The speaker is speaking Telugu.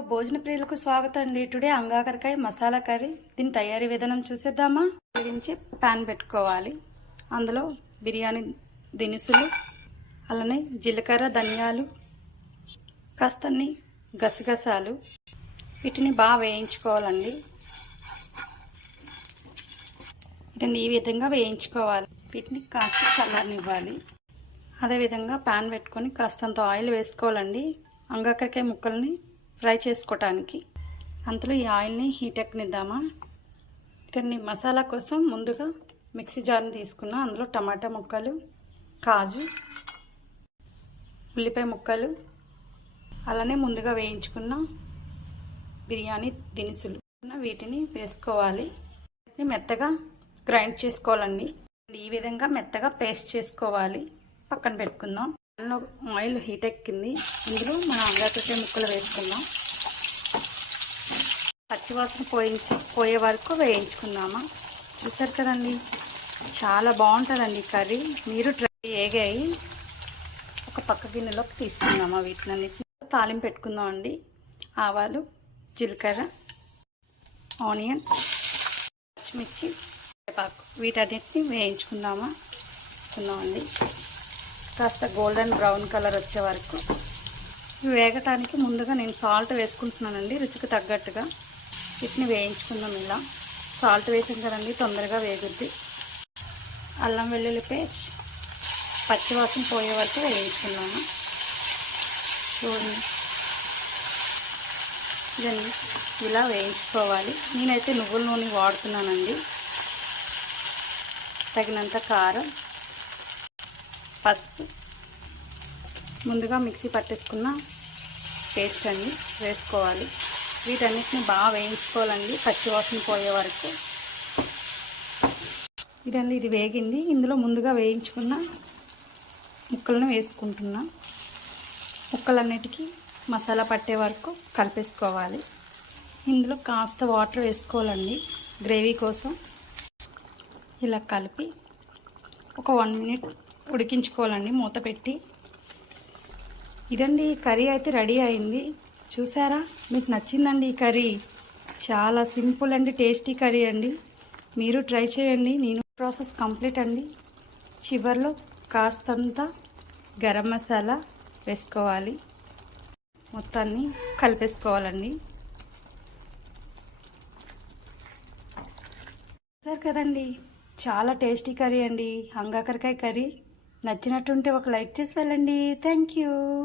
భోజన ప్రియులకు స్వాగతం అండి. టుడే అంగాకరకాయ మసాలా కర్రీ. దీని తయారీ విధానం చూసేద్దామా. గురించి ప్యాన్ పెట్టుకోవాలి. అందులో బిర్యానీ దినుసులు, అలానే జీలకర్ర, ధనియాలు, కాస్తన్ని గసగసాలు, వీటిని బాగా వేయించుకోవాలండి. వీటిని ఈ విధంగా వేయించుకోవాలి. వీటిని కాస్త చల్లనివ్వాలి. అదేవిధంగా ప్యాన్ పెట్టుకొని కాస్తంత ఆయిల్ వేసుకోవాలండి అంగాకరకాయ ముక్కల్ని ఫ్రై చేసుకోవటానికి. అంతలో ఈ ఆయిల్ని హీట్ ఎక్కనిద్దామా. దీన్ని మసాలా కోసం ముందుగా మిక్సీ జార్ని తీసుకున్నా. అందులో టమాటా ముక్కలు, కాజు, ఉల్లిపాయ ముక్కలు, అలానే ముందుగా వేయించుకున్న బిర్యానీ దినుసులు వీటిని వేసుకోవాలి. వీటిని మెత్తగా గ్రైండ్ చేసుకోవాలండి. ఈ విధంగా మెత్తగా పేస్ట్ చేసుకోవాలి. పక్కన పెట్టుకుందాం. అందులో ఆయిల్ హీట్ ఎక్కింది. ఇందులో మన అంగాకరకాయ ముక్కలు వేసుకుందాం. పచ్చివాసన పోయే వరకు వేయించుకుందామా. చూసారు కదండి, చాలా బాగుంటుందండి కర్రీ. మీరు ట్రై ఏగాయి ఒక పక్క గిన్నెలోకి తీసుకుందామా. వీటినన్నిటిని తాలింపు పెట్టుకుందాం అండి. ఆవాలు, జీలకర్ర, ఆనియన్, పచ్చిమిర్చి, కరివేపాకు వీటన్నిటిని వేయించుకుందామా. అండి కాస్త గోల్డెన్ బ్రౌన్ కలర్ వచ్చే వరకు వేగటానికి ముందుగా నేను సాల్ట్ వేసుకుంటున్నానండి, రుచికి తగ్గట్టుగా. వీటిని వేయించుకుందాం. ఇలా సాల్ట్ వేసాం కదండి, తొందరగా వేగుద్ది. అల్లం వెల్లుల్లి పేస్ట్ పచ్చివాసన పోయే వరకు వేయించుకున్నాము. చూడండి, ఇదండి ఇలా వేయించుకోవాలి. నేనైతే నువ్వుల నూనె వాడుతున్నానండి. తగినంత కారం, పసుపు, ముందుగా మిక్సీ పట్టేసుకున్న పేస్ట్ అన్ని వేసుకోవాలి. వీటన్నిటిని బాగా వేయించుకోవాలండి పచ్చివాసన పోయే వరకు. ఇదండి, ఇది వేగింది. ఇందులో ముందుగా వేయించుకున్న ముక్కలను వేసుకుంటున్నా. ముక్కలన్నిటికీ మసాలా పట్టే వరకు కలిపేసుకోవాలి. ఇందులో కాస్త వాటర్ వేసుకోవాలండి గ్రేవీ కోసం. ఇలా కలిపి ఒక 1 మినిట్ ఉడికించుకోవాలండి మూత పెట్టి. ఇదండి కర్రీ అయితే రెడీ అయింది. చూసారా, మీకు నచ్చిందండి ఈ కర్రీ. చాలా సింపుల్ అండి టేస్టీ కర్రీ అండి. మీరు ట్రై చేయండి. నేను ప్రాసెస్ కంప్లీట్ అండి. చివర్లో కాస్తంత గరం మసాలా వేసుకోవాలి. మొత్తాన్ని కలిపేసుకోవాలండి. చూసారు కదండి, చాలా టేస్టీ కర్రీ అండి అంగాకరకాయ కర్రీ. నచ్చినట్టుంటే ఒక లైక్ చేసి వెళ్ళండి. Thank you.